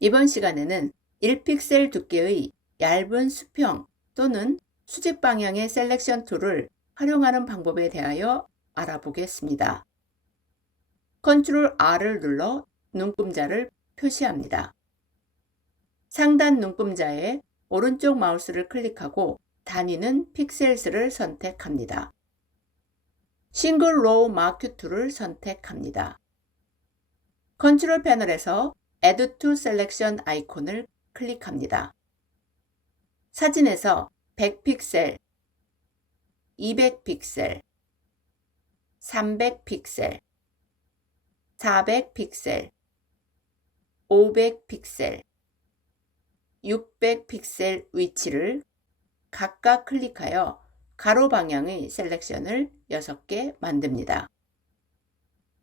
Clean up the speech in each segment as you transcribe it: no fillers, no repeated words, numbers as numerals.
이번 시간에는 1픽셀 두께의 얇은 수평 또는 수직 방향의 셀렉션 툴을 활용하는 방법에 대하여 알아보겠습니다. Ctrl R을 눌러 눈금자를 표시합니다. 상단 눈금자에 오른쪽 마우스를 클릭하고 단위는 픽셀스를 선택합니다. 싱글 로우 마크 툴을 선택합니다. 컨트롤 패널에서 Add to Selection 아이콘을 클릭합니다. 사진에서 100픽셀, 200픽셀, 300픽셀, 400픽셀, 500픽셀, 600픽셀 위치를 각각 클릭하여 가로 방향의 셀렉션을 6개 만듭니다.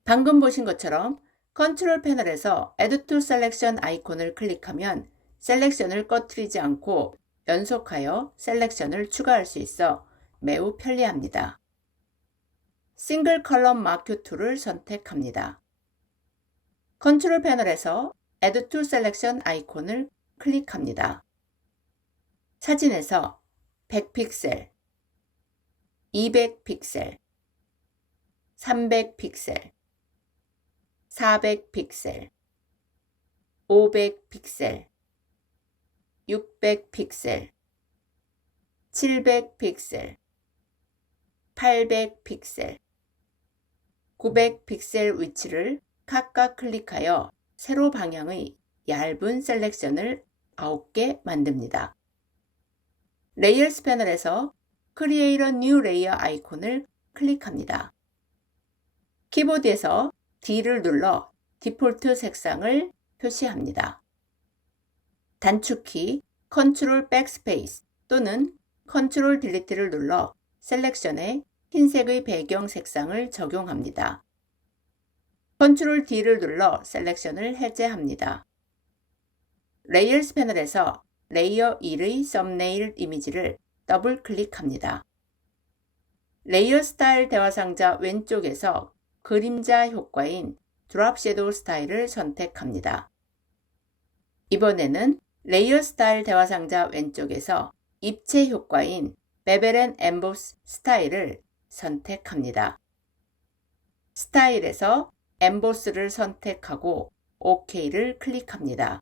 방금 보신 것처럼 컨트롤 패널에서 Add to Selection 아이콘을 클릭하면 셀렉션을 꺼트리지 않고 연속하여 셀렉션을 추가할 수 있어 매우 편리합니다. 싱글 컬럼 마크 툴을 선택합니다. 컨트롤 패널에서 Add to Selection 아이콘을 클릭합니다. 사진에서 100픽셀, 200픽셀, 300픽셀, 400픽셀, 500픽셀, 600픽셀, 700픽셀, 800픽셀, 900픽셀 위치를 각각 클릭하여 세로 방향의 얇은 셀렉션을 9개 만듭니다. 레이어스 패널에서 Create a New Layer 아이콘을 클릭합니다. 키보드에서 D를 눌러 디폴트 색상을 표시합니다. 단축키 Ctrl Backspace 또는 Ctrl Delete를 눌러 셀렉션에 흰색의 배경 색상을 적용합니다. Ctrl D를 눌러 셀렉션을 해제합니다. 레이어스 패널에서 레이어 1의 썸네일 이미지를 더블 클릭합니다. 레이어 스타일 대화상자 왼쪽에서 그림자 효과인 드롭 섀도우 스타일을 선택합니다. 이번에는 레이어 스타일 대화상자 왼쪽에서 입체 효과인 베벨 앤 엠보스 스타일을 선택합니다. 스타일에서 엠보스를 선택하고 OK를 클릭합니다.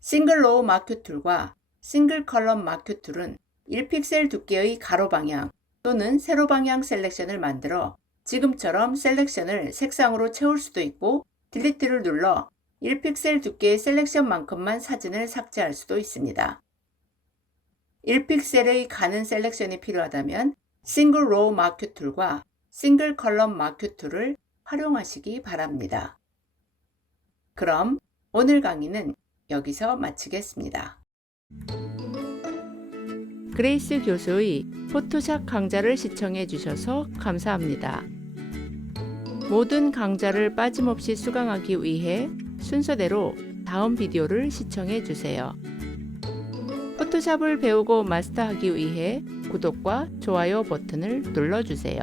싱글 로우 마크 툴과 싱글 컬럼 마크 툴은 1픽셀 두께의 가로 방향 또는 세로 방향 셀렉션을 만들어 지금처럼 셀렉션을 색상으로 채울 수도 있고 딜리트를 눌러 1픽셀 두께의 셀렉션만큼만 사진을 삭제할 수도 있습니다. 1픽셀의 가는 셀렉션이 필요하다면 싱글 로우 마크 툴과 싱글 컬럼 마크 툴을 활용하시기 바랍니다. 그럼 오늘 강의는 여기서 마치겠습니다. 그레이스 교수의 포토샵 강좌를 시청해 주셔서 감사합니다. 모든 강좌를 빠짐없이 수강하기 위해 순서대로 다음 비디오를 시청해 주세요. 포토샵을 배우고 마스터하기 위해 구독과 좋아요 버튼을 눌러주세요.